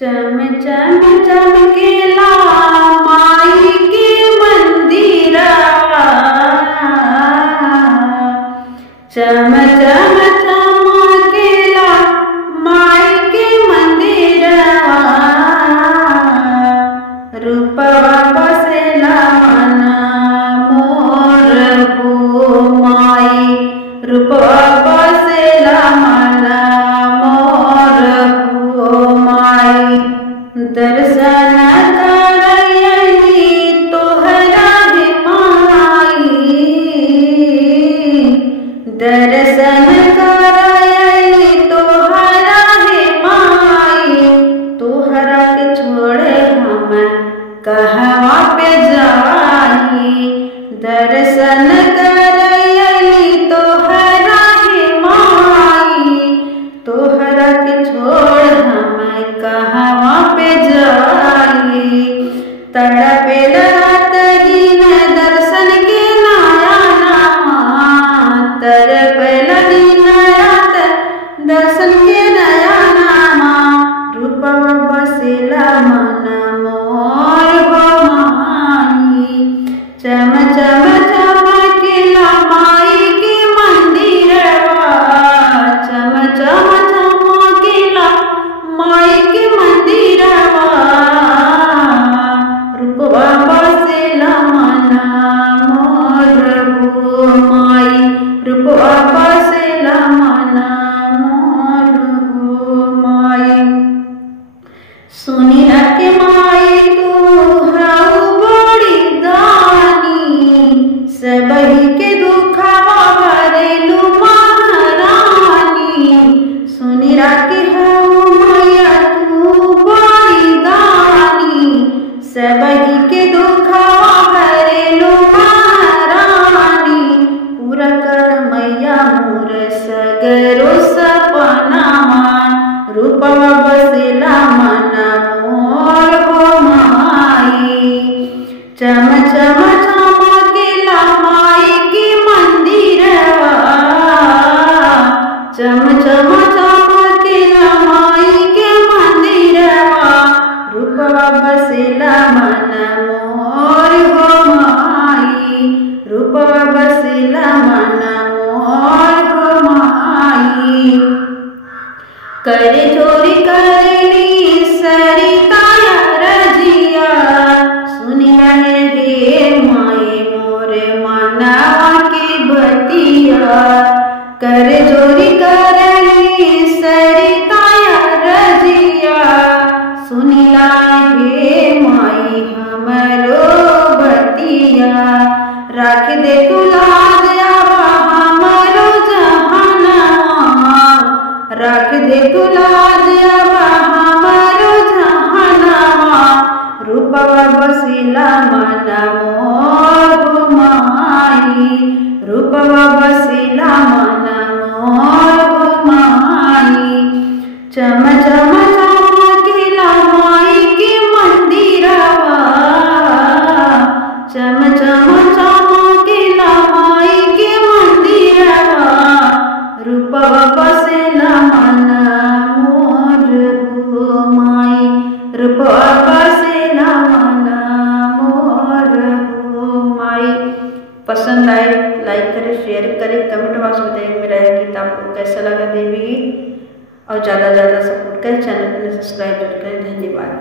चम चम चमकेला माई के मंदिरवा, चम चम चमकेला माई के मंदिरवा, रूपवा बसेला मना मोर हो माई, रूपवा बसेला मना मोर हो माई। दर्शन करयली तोहरा हे माई, दर्शन करयली तोहरा हे माई, तोहरा के छोड़े हम कहवा पे जाई। दर्शन करयली तोहरा हे माई, तोहरा के छोड़ हम कहवा पे जाई। तड़पेल रात दिन दर्शन के नयना, तड़पेल दिन रात दर्शन के नयना, रूपवा बसेला मना मोर हो माई। चम चम चमकेला माई के मंदिरवा, चम चम चमकेला माई के मंदिरवा, रूपवा बसेला मना मोर हो माई, रूपवा बसेला मना मोर हो माई। सुनिला के माई तू हऊ बड़ी दानी, सबही के दुखवा हरेलू महारानी। सुनिला के हऊ मैया तू बड़ी दानी, सबही के दुखवा हरेलू महारानी। पूरा कर मैया मोर सगरो सपनावा, रूपवा बसेला मना मोर हो माई। चम चम चमकेला माई के मंदिरवा, चम चम चमकेला माई के मंदिरवा, रूपवा बसेला मना मोर हो माई, रूपवा बसेला मना मोर हो माई। करे चोरी करेली सरिता रजिया, सुनिया रे माई मोरे मनावा के बतिया। करे चोरी करेली सरिता रजिया, सुनिला हे माई हमरो बतिया। राख दे तू लाज हमरो जहानवा, राख दे तू लाज हमरो जहानवा, रूपवा बसेला मना मोर हो माई, रूपवा बसेला मना मोर हो माई। चम चम चमकेला माई के मंदिरवा, चम चम चमकेला माई के मंदिरवा, रूपवा बसेला मना मोर हो माई, रूपवा बसेला मना मोर हो माई। पसंद आए लाइक करें, शेयर करें, कमेंट बॉक्स में बताइए मेरा है गीत आपको कैसा लगा देवी, और ज़्यादा सपोर्ट करें, चैनल को सब्सक्राइब जरूर करें। धन्यवाद।